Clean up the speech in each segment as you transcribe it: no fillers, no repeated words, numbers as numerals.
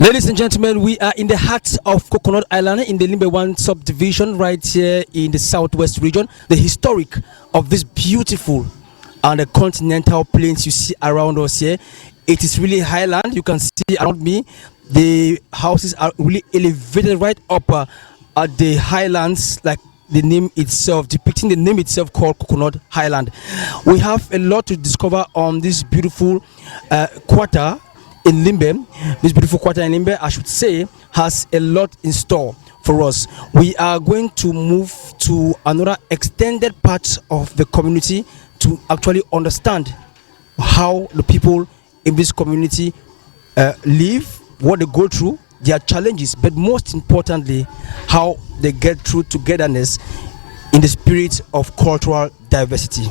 Ladies and gentlemen, we are in the heart of Coconut Island in the Limbe 1 subdivision right here in the southwest region. The historic of this beautiful and the continental plains you see around us here. It is really highland. You can see around me. The houses are really elevated right up at the highlands, like the name itself, depicting the name itself called Coconut Highland. We have a lot to discover on this beautiful quarter in Limbe. This beautiful quarter in Limbe, I should say, has a lot in store for us. We are going to move to another extended part of the community to actually understand how the people in this community live, what they go through, their challenges, but most importantly, how they get through togetherness in the spirit of cultural diversity.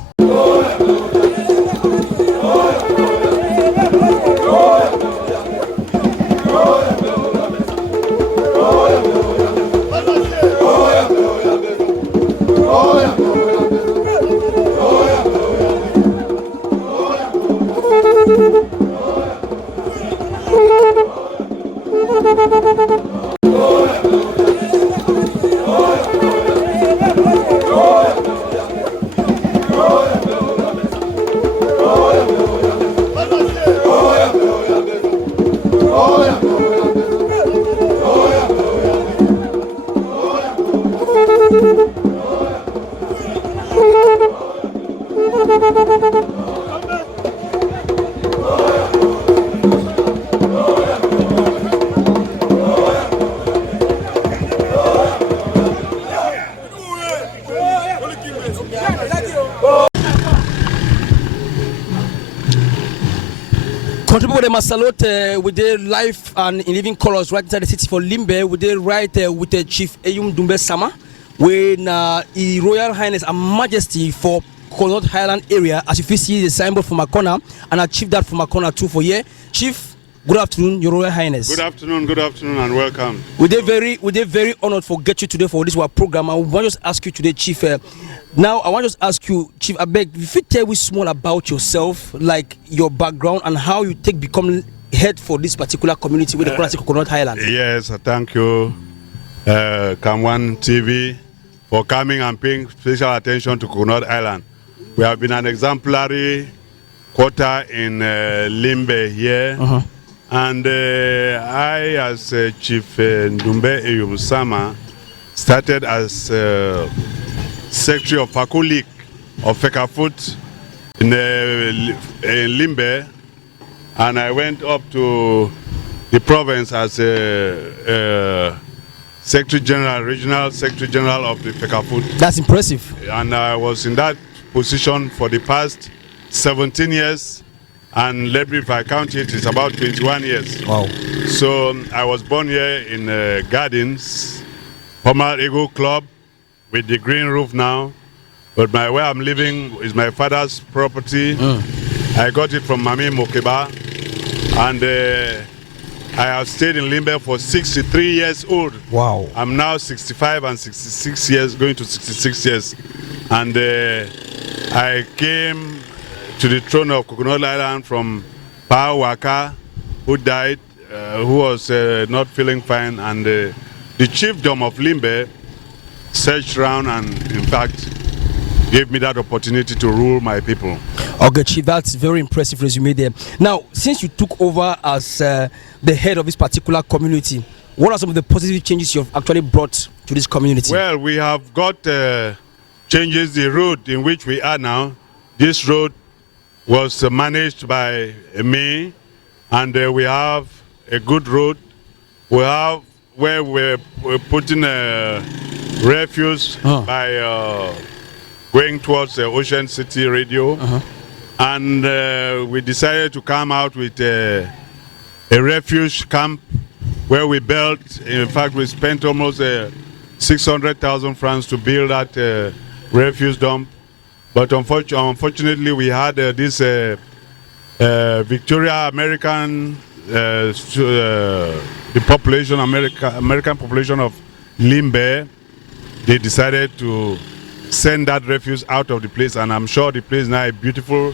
Salute with the life and in living colors right inside the city for Limbe. We did right with the Chief Ndumbe Sama, when the Royal Highness and Majesty for Coconut Highland area. As you see the signboard from my corner, and I achieved that from my corner too for here. Chief, good afternoon, Your Royal Highness. Good afternoon, and welcome. We did very honored for get you today for this our program. I want to just ask you today, Chief. Now, I want to just ask you, Chief, I beg, if you tell me small about yourself, like your background and how you become head for this particular community with the classic Coconut Highland. Yes, thank you, Cameroon TV, for coming and paying special attention to Coconut Island. We have been an exemplary quarter in Limbe here, and I, as Chief Ndumbe Eyum Sama, started as Secretary of Fakulik of Fekafut in Limbe, and I went up to the province as Secretary General, Regional Secretary General of the Fekafut. That's impressive. And I was in that position for the past 17 years, and let me, if I count it, it's about 21 years. Wow. So I was born here in Gardens, former Eagle Club, with the green roof now, but where I'm living is my father's property. I got it from Mami Mokeba, and I have stayed in Limbe for 63 years old. Wow. I'm now 65 and 66 years, going to 66 years, and I came to the throne of Coconut Island from Pa Waka, who died, who was not feeling fine, and the chiefdom of Limbe searched around and, in fact, gave me that opportunity to rule my people. Okay, Chief, that's very impressive resume there. Now, since you took over as the head of this particular community, what are some of the positive changes you've actually brought to this community? Well, we have got changes the road in which we are now. This road was managed by me, and we have a good road. We have where we're putting refuse by going towards the Ocean City Radio, and we decided to come out with a refuge camp where we built. In fact, we spent almost 600,000 francs to build that refuse dump, but unfortunately we had this Victoria American the population, American population of Limbe, they decided to send that refuse out of the place, and I'm sure the place now a beautiful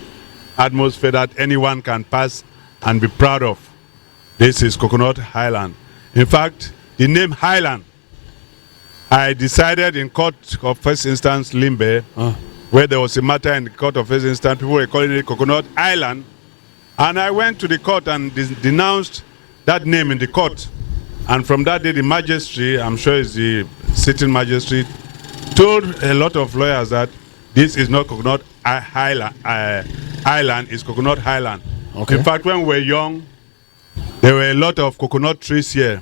atmosphere that anyone can pass and be proud of. This is Coconut Highland. In fact, the name Highland, I decided in court of first instance Limbe, where there was a matter in the court of first instance, people were calling it Coconut Island. And I went to the court and denounced that name in the court. And from that day, the magistrate, I'm sure it's the sitting magistrate, told a lot of lawyers that this is not Coconut Highland, Island, it's Coconut Highland. Okay. In fact, when we were young, there were a lot of coconut trees here.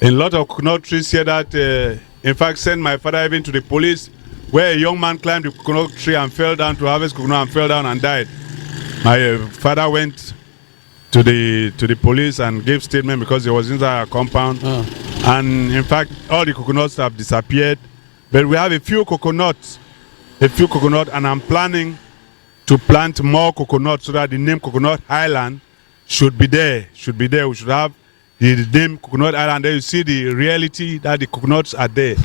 A lot of coconut trees here that, in fact, sent my father even to the police, where a young man climbed the coconut tree and fell down to harvest coconut and fell down and died. My father went to the police and gave statement because he was inside a compound. And in fact, all the coconuts have disappeared. But we have a few coconuts, and I'm planning to plant more coconuts so that the name Coconut Highland should be there. We should have the name Coconut Island. There you see the reality that the coconuts are there.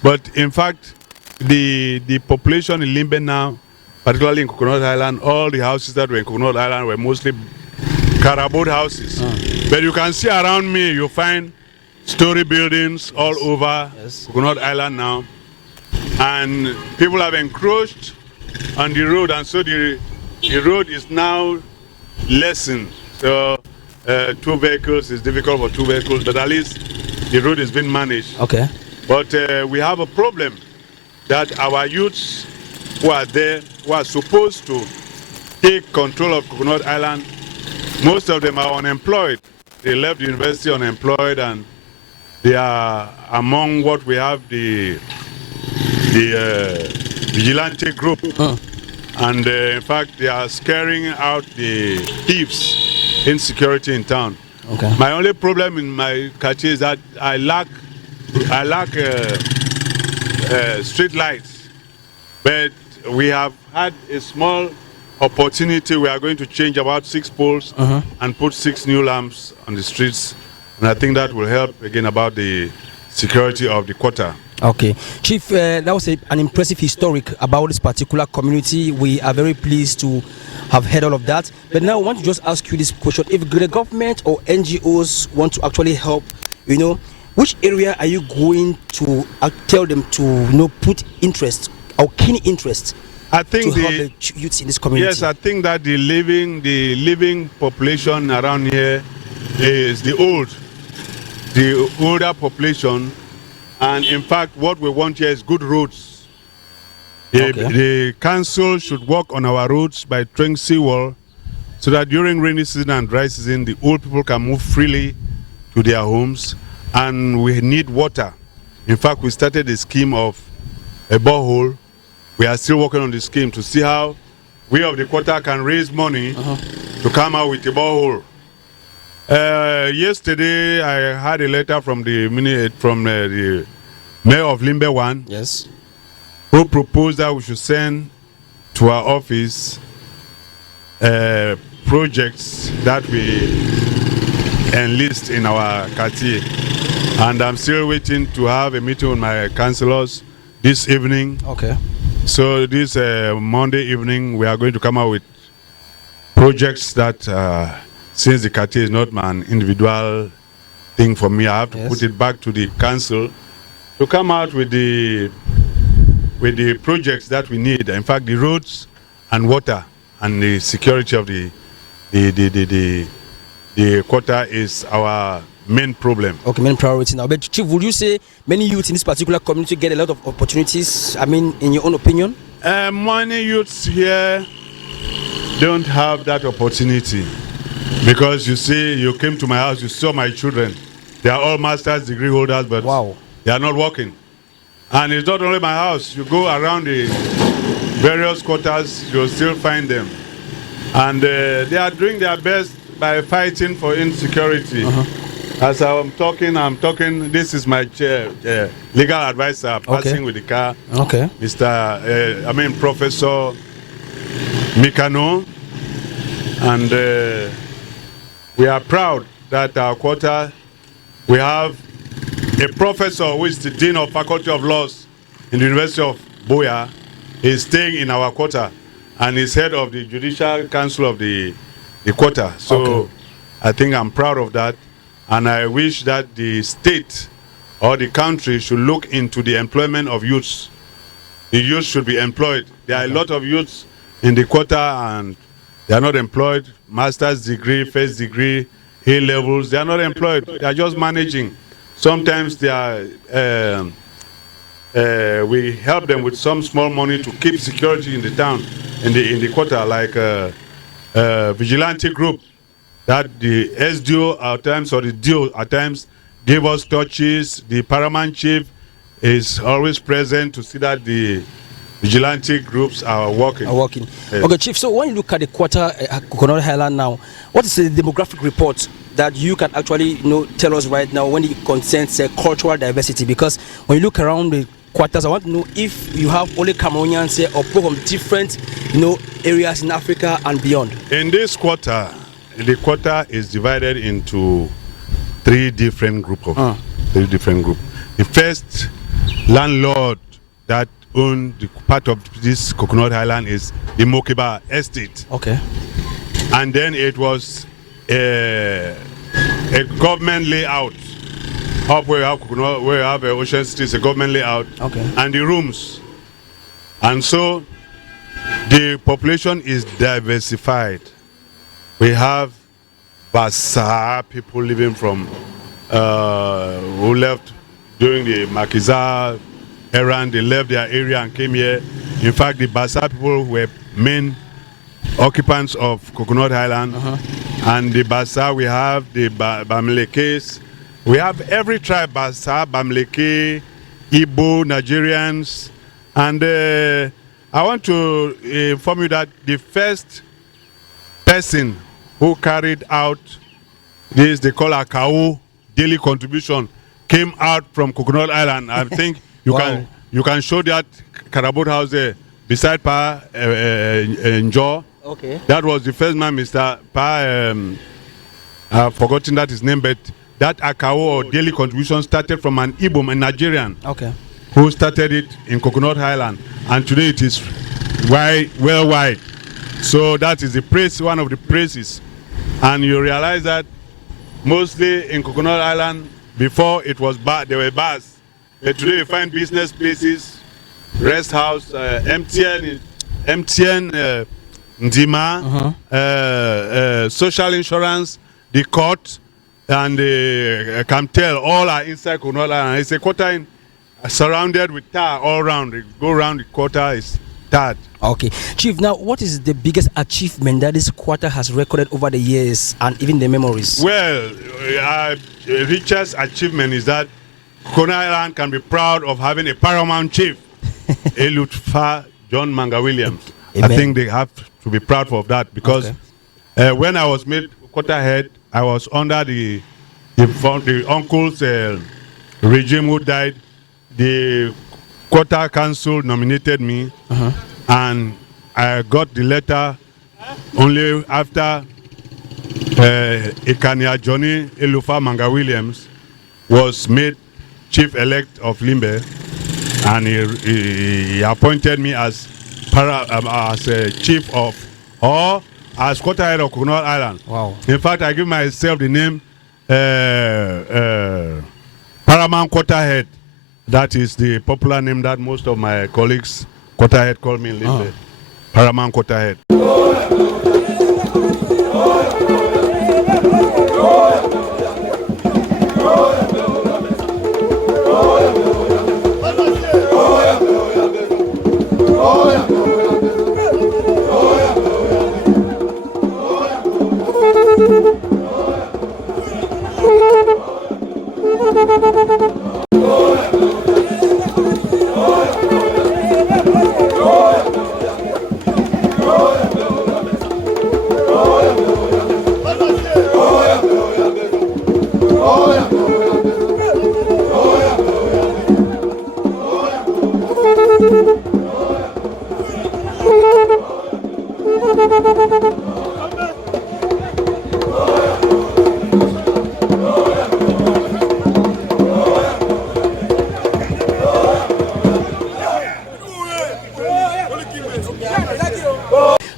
But in fact, the population in Limbe now, particularly in Coconut Island, all the houses that were in Coconut Island were mostly Carabode houses. But you can see around me, you find story buildings all over Coconut Island now. And people have encroached on the road, and so the road is now lessened. So 2 vehicles is difficult for 2 vehicles, but at least the road is being managed. Okay. But we have a problem that our youths who are there, who are supposed to take control of Coconut Island, most of them are unemployed. They left the university unemployed, and they are among what we have the vigilante group. And in fact, they are scaring out the thieves, insecurity in town. Okay. My only problem in my quartier is that I lack street lights. But we have had a small opportunity. We are going to change about 6 poles and put 6 new lamps on the streets. And I think that will help again about the security of the quarter. Okay. Chief, that was an impressive historic about this particular community. We are very pleased to have heard all of that. But now I want to just ask you this question. If the government or NGOs want to actually help, which area are you going to tell them to put interest or keen interest I think to help the youths in this community? Yes, I think that the living population around here is the older population. And in fact, what we want here is good roads. The council should work on our roads by throwing seawall so that during rainy season and dry season, the old people can move freely to their homes. And we need water. In fact, we started a scheme of a borehole. We are still working on the scheme to see how we of the quarter can raise money to come out with a borehole. Yesterday, I had a letter from the mayor of Limbe 1, yes, who proposed that we should send to our office projects that we enlist in our quartier. And I'm still waiting to have a meeting with my councillors this evening. Okay. So this Monday evening, we are going to come out with projects that since the quartier is not an individual thing for me, I have to put it back to the council to come out with the projects that we need. In fact, the roads and water and the security of the quarter is our main problem. Okay, main priority now. But Chief, would you say many youths in this particular community get a lot of opportunities? I mean, in your own opinion? Many youths here don't have that opportunity. Because you see, you came to my house, you saw my children. They are all master's degree holders, but they are not working. And it's not only my house. You go around the various quarters, you'll still find them. And they are doing their best by fighting for insecurity. As I'm talking, this is my chair, legal advisor, passing with the car. Okay. Professor Mikano. And we are proud that our quarter, we have a professor who is the Dean of Faculty of Laws in the University of Boya. He's staying in our quarter and is head of the Judicial Council of the quarter. So I think I'm proud of that. And I wish that the state or the country should look into the employment of youths. The youth should be employed. There are a lot of youths in the quarter and they are not employed. Master's degree, first degree, A levels, they are not employed. They are just managing. Sometimes they are, we help them with some small money to keep security in the town, in the quarter, like vigilante group that the SDO at times or the DO at times give us torches. The paramount chief is always present to see that the vigilante groups are working. Yes. Okay, Chief, so when you look at the quarter Coconut Highland now, what is the demographic report that you can actually tell us right now when it concerns cultural diversity? Because when you look around the quarters, I want to know if you have only Cameroonians here or people from different areas in Africa and beyond. In this quarter, the quarter is divided into three different groups. The first landlord that own the part of this Coconut Highland is the Mokiba Estate. Okay. And then it was a government layout. Up where we have Ocean City is a government layout. Okay. And the rooms. And so the population is diversified. We have Bassa people living from who left during the Makiza era. They left their area and came here. In fact, the Bassa people were main occupants of Coconut Highland. And the Bassa, we have the Bamilekes. We have every tribe: Bassa, Bamileke, Igbo, Nigerians. And I want to inform you that the first person who carried out this, they call a Akao daily contribution, came out from Coconut Island. I think you can show that Karabot house there beside Pa Njo. Okay. That was the first man, Mr. Pa. I've forgotten that his name, but that Akao or daily contribution started from an Igbo, a Nigerian. Okay. Who started it in Coconut Highland, and today it is worldwide. So that is the praise, one of the praises. And you realize that mostly in Coconut Island, before it was there were bars. But today you find business places, rest house, MTN, Ndima, social insurance, the court, and the Camtel, all are inside Coconut Island. It's a quarter surrounded with tar all around. You go around the quarter, is tarred. Okay. Chief, now what is the biggest achievement that this quarter has recorded over the years and even the memories? Well, richest achievement is that Coconut Island can be proud of having a paramount chief, Elutfa John Manga Williams. Amen. I think they have to be proud of that because when I was made quarter head, I was under the uncle's regime who died. The quarter council nominated me, and I got the letter only after Ikania Johnny Elufa Manga Williams was made chief elect of Limbe, and he appointed me as chief of, or as quarter head of Coconut Island. Wow. In fact, I give myself the name Paramount Quarter Head. That is the popular name that most of my colleagues, quarter head, call me in Limbe. Paramount Quarter Head.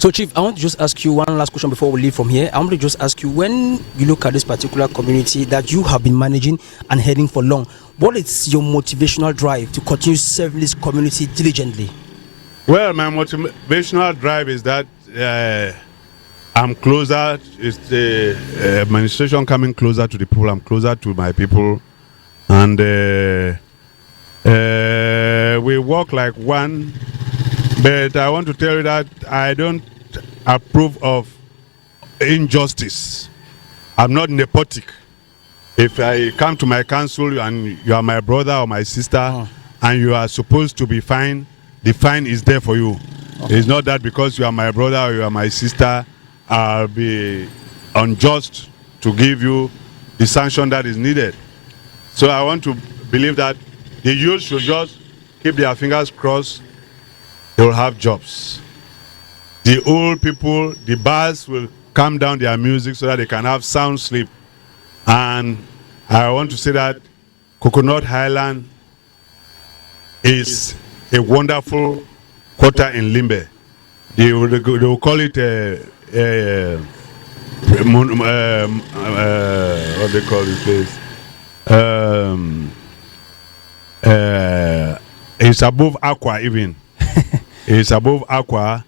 So, Chief, I want to just ask you one last question before we leave from here. I want to just ask you, when you look at this particular community that you have been managing and heading for long, what is your motivational drive to continue serving this community diligently? Well, my motivational drive is that I'm closer. It's the administration coming closer to the people. I'm closer to my people, and we work like one. But I want to tell you that I don't approve of injustice. I'm not nepotic. If I come to my council and you are my brother or my sister and you are supposed to be fined, the fine is there for you. Okay. It's not that because you are my brother or you are my sister, I'll be unjust to give you the sanction that is needed. So I want to believe that the youth should just keep their fingers crossed. They will have jobs. The old people, the bars will calm down their music so that they can have sound sleep. And I want to say that Coconut Highland is a wonderful quarter in Limbe. They will call it what they call this place? It's above Aqua even. It's above Aqua.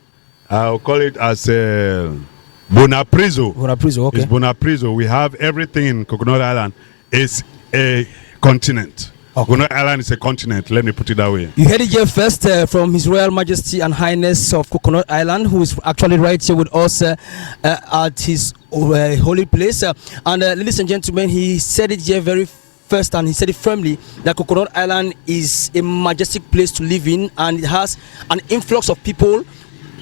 I'll call it as Bonaprizo. Bonaprizo, okay. It's Bonaprizo. We have everything in Coconut Island. It's a continent. Okay. Coconut Island is a continent. Let me put it that way. You heard it here first from His Royal Majesty and Highness of Coconut Island, who is actually right here with us at his holy place. Ladies and gentlemen, he said it here very first, and he said it firmly, that Coconut Island is a majestic place to live in, and it has an influx of people.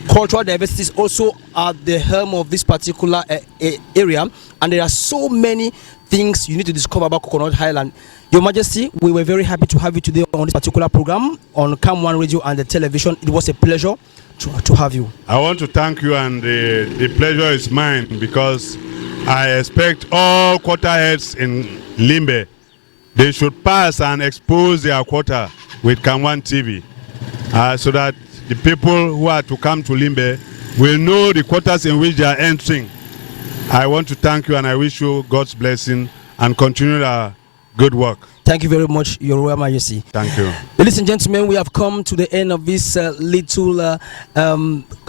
Cultural diversity is also at the helm of this particular area, and there are so many things you need to discover about Coconut Highland. Your Majesty, we were very happy to have you today on this particular program on Cam1 Radio and the television. It was a pleasure to have you. I want to thank you, and the pleasure is mine, because I expect all quarter heads in Limbe, they should pass and expose their quarter with Cam1 TV so that the people who are to come to Limbe will know the quarters in which they are entering. I want to thank you, and I wish you God's blessing and continue the good work. Thank you very much, Your Royal Majesty. Thank you. Ladies and gentlemen, we have come to the end of this little,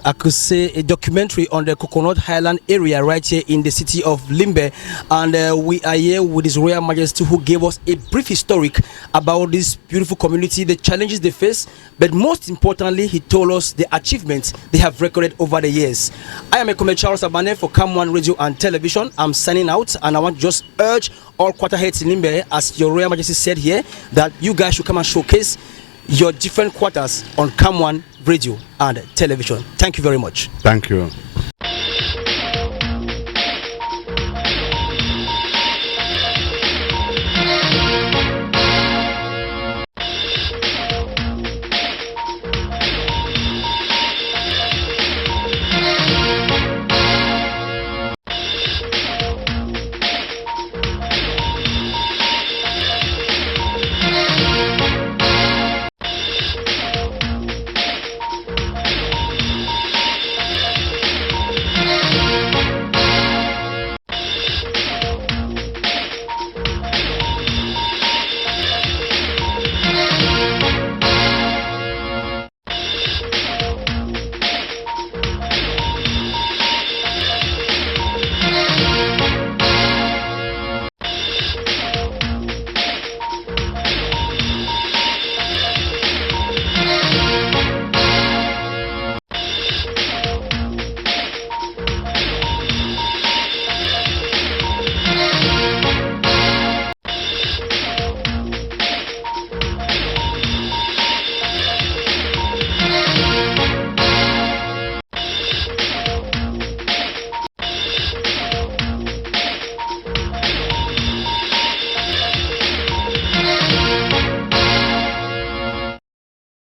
I could say, a documentary on the Coconut Highland area right here in the city of Limbe. And we are here with His Royal Majesty, who gave us a brief historic about this beautiful community, the challenges they face, but most importantly, he told us the achievements they have recorded over the years. I am a Comrade Charles Abane for Cam1 Radio and Television. I'm signing out, and I want to just urge all quarterheads in Limbe, as Your Royal Majesty said here, that you guys should come and showcase your different quarters on Cam1 Radio and Television. Thank you very much. Thank you.